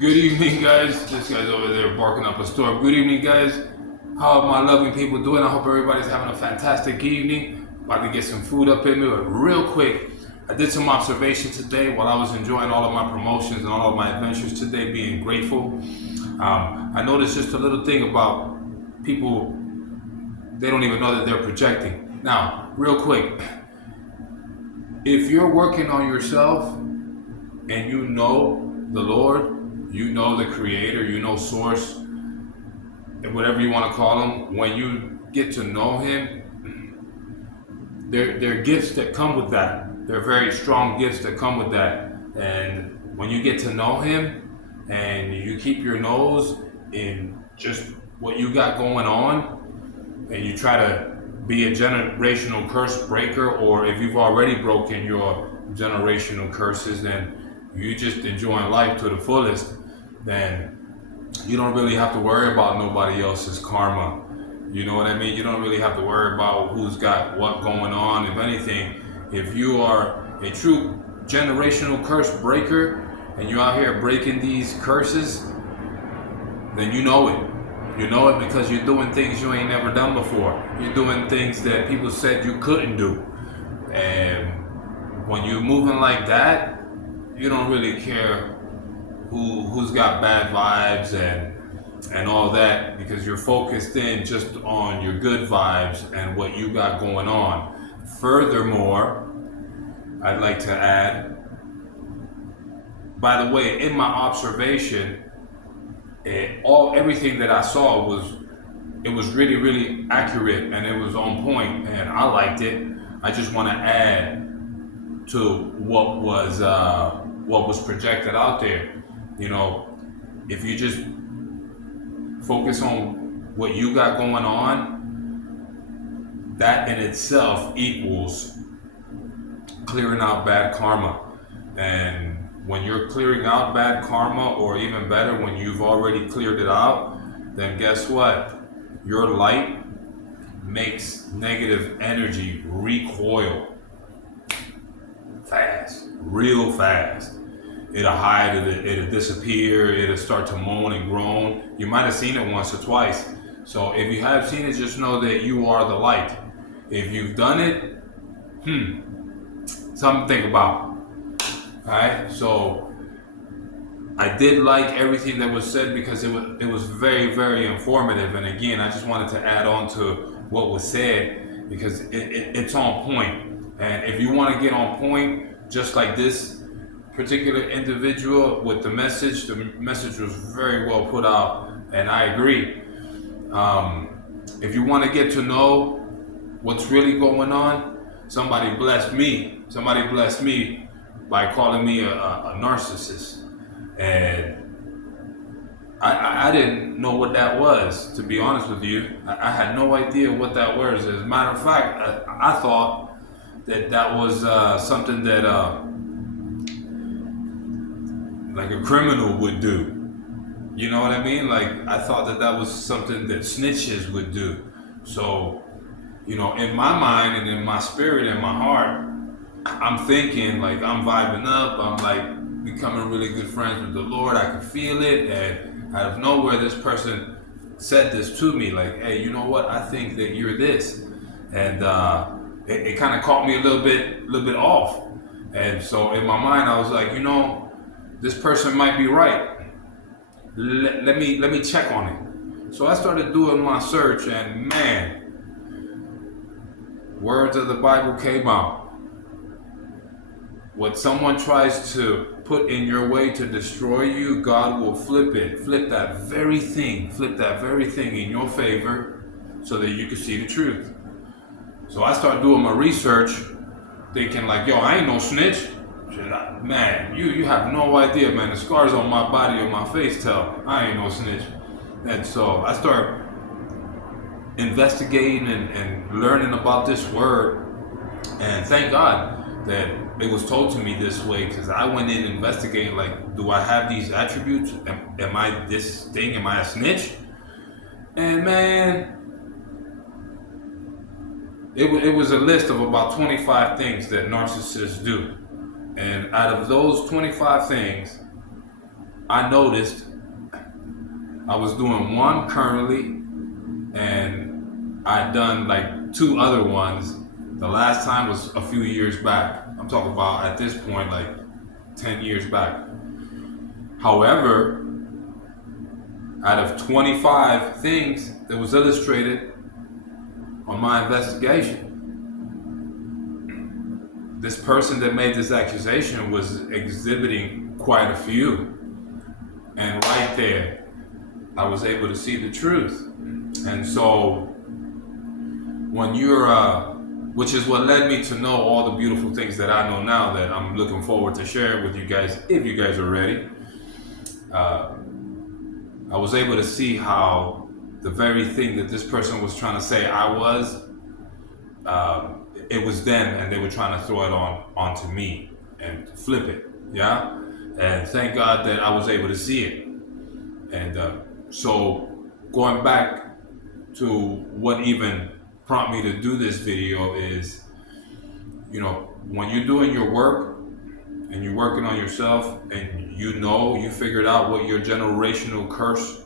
Good evening, guys. This guy's over there barking up a storm. Good evening, guys. How are my loving people doing? I hope everybody's having a fantastic evening. About to get some food up into it real quick. I did some observation today while I was enjoying all of my promotions and all of my adventures today, being grateful. I noticed just a little thing about people, they don't even know that they're projecting. Now, real quick, if you're working on yourself and you know the Lord, you know the Creator, you know Source, and whatever you want to call Him, when you get to know Him, there are gifts that come with that. There are very strong gifts that come with that. And when you get to know Him and you keep your nose in just what you got going on, and you try to be a generational curse breaker, or if you've already broken your generational curses, then you just enjoying life to the fullest, then you don't really have to worry about nobody else's karma. You know what I mean? You don't really have to worry about who's got what going on. If anything, if you are a true generational curse breaker and you're out here breaking these curses, then you know it. You know it because you're doing things you ain't never done before. You're doing things that people said you couldn't do. And when you're moving like that, you don't really care who's got bad vibes and all that, because you're focused in just on your good vibes and what you got going on. Furthermore, I'd like to add, by the way, in my observation, everything that I saw was really, really accurate, and it was on point, and I liked it. I just want to add to what was projected out there. You know, if you just focus on what you got going on, that in itself equals clearing out bad karma. And when you're clearing out bad karma, or even better, when you've already cleared it out, then guess what? Your light makes negative energy recoil fast, real fast. It'll hide, it'll disappear, it'll start to moan and groan. You might have seen it once or twice. So if you have seen it, just know that you are the light. If you've done it, something to think about. Alright, so I did like everything that was said because it was very, very informative. And again, I just wanted to add on to what was said because it's on point. And if you want to get on point, just like this particular individual with the message was very well put out, and I agree. If you want to get to know what's really going on, somebody blessed me by calling me a narcissist, and I didn't know what that was, to be honest with you. I had no idea what that was. As a matter of fact, I thought that was something that like a criminal would do. You know what I mean? Like, I thought that was something that snitches would do. So, you know, in my mind and in my spirit and my heart, I'm thinking like I'm vibing up. I'm like becoming really good friends with the Lord. I can feel it. And out of nowhere, this person said this to me, like, hey, you know what? I think that you're this. And it kind of caught me a little bit off. And so in my mind, I was like, you know, this person might be right. Let me check on it. So I started doing my search, and man, words of the Bible came out. What someone tries to put in your way to destroy you, God will flip that very thing in your favor so that you can see the truth. So I started doing my research, thinking like, yo, I ain't no snitch. Man, you have no idea, man. The scars on my body, on my face tell I ain't no snitch. And so I started investigating and learning about this word. And thank God that it was told to me this way, because I went in investigating, like, do I have these attributes? Am I this thing? Am I a snitch? And man, it was a list of about 25 things that narcissists do. And out of those 25 things, I noticed I was doing one currently, and I'd done like 2 other ones. The last time was a few years back. I'm talking about at this point like 10 years back. However, out of 25 things that was illustrated on my investigation, this person that made this accusation was exhibiting quite a few. And right there, I was able to see the truth. And so when you're, which is what led me to know all the beautiful things that I know now that I'm looking forward to share with you guys, if you guys are ready. I was able to see how the very thing that this person was trying to say I was, it was them, and they were trying to throw it onto me and flip it, yeah? And thank God that I was able to see it. And so going back to what even prompted me to do this video is, you know, when you're doing your work and you're working on yourself and you figured out what your generational curse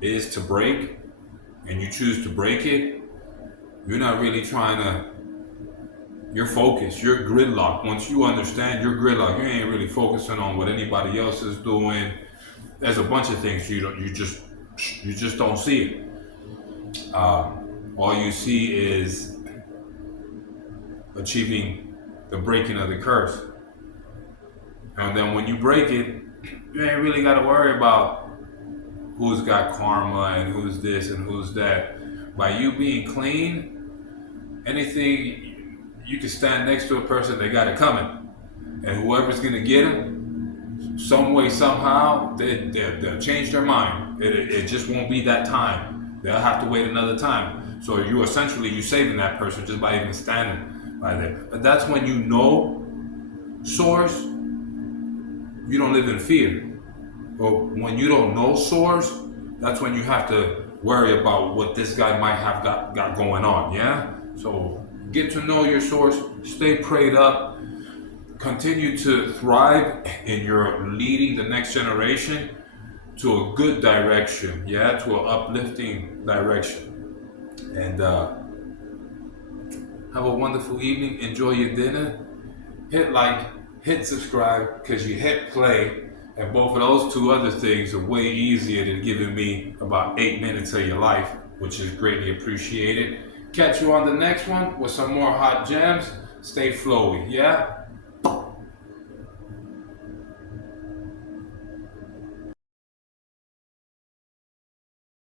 is to break, and you choose to break it, you're not really trying to, you're focused, you're gridlocked. Once you understand you're gridlocked, you ain't really focusing on what anybody else is doing. There's a bunch of things you just don't see it. All you see is achieving the breaking of the curse. And then when you break it, you ain't really got to worry about who's got karma and who's this and who's that. By you being clean, anything, you can stand next to a person that got it coming. And whoever's going to get them, some way, somehow, they'll change their mind. It just won't be that time. They'll have to wait another time. So you saving that person just by even standing by there. But that's when you know source, you don't live in fear. But when you don't know source, that's when you have to worry about what this guy might have got going on, yeah? So get to know your source, stay prayed up, continue to thrive in your leading the next generation to a good direction, yeah, to an uplifting direction. And have a wonderful evening, enjoy your dinner, hit like, hit subscribe, because you hit play. And both of those 2 other things are way easier than giving me about 8 minutes of your life, which is greatly appreciated. Catch you on the next one with some more hot gems. Stay flowy, yeah?